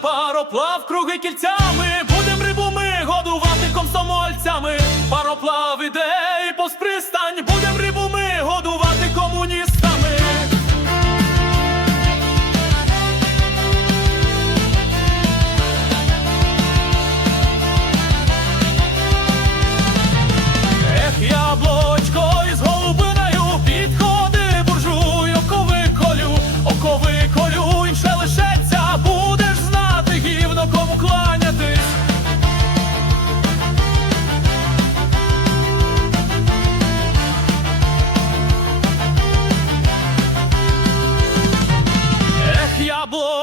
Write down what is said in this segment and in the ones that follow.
Пароплав круги кільцями, будем рибу ми годувати комсомольцями. Пароплав іде і повз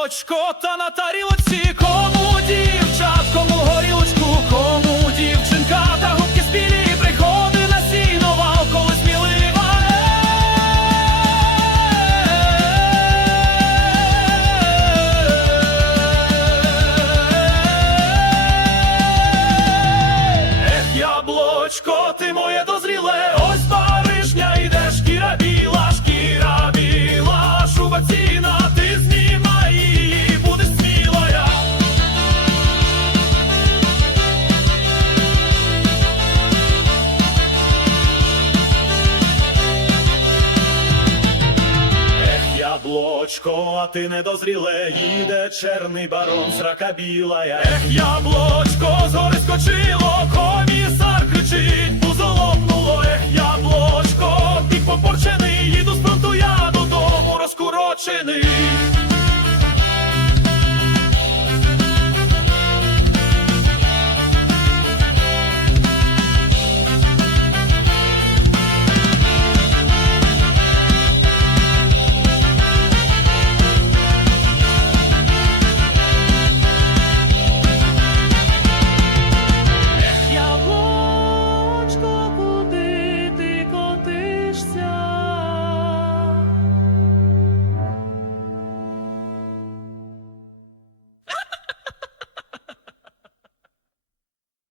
яблочко, та на тарілоці, кому дівчат, кому горілочку, кому дівчинка, та губки спілі, приходи на сіновал, коли смілива. Яблочко, ти моє дозріле, ось баришня йде, шкіра біла, яблочко, а ти не дозріле, їде черний барон, срака біла. Ех, яблочко, згори скочило, комісар кричить, пузоломнуло, ех, яблочко, пік попорчений, їду з фронту я додому розкурочений.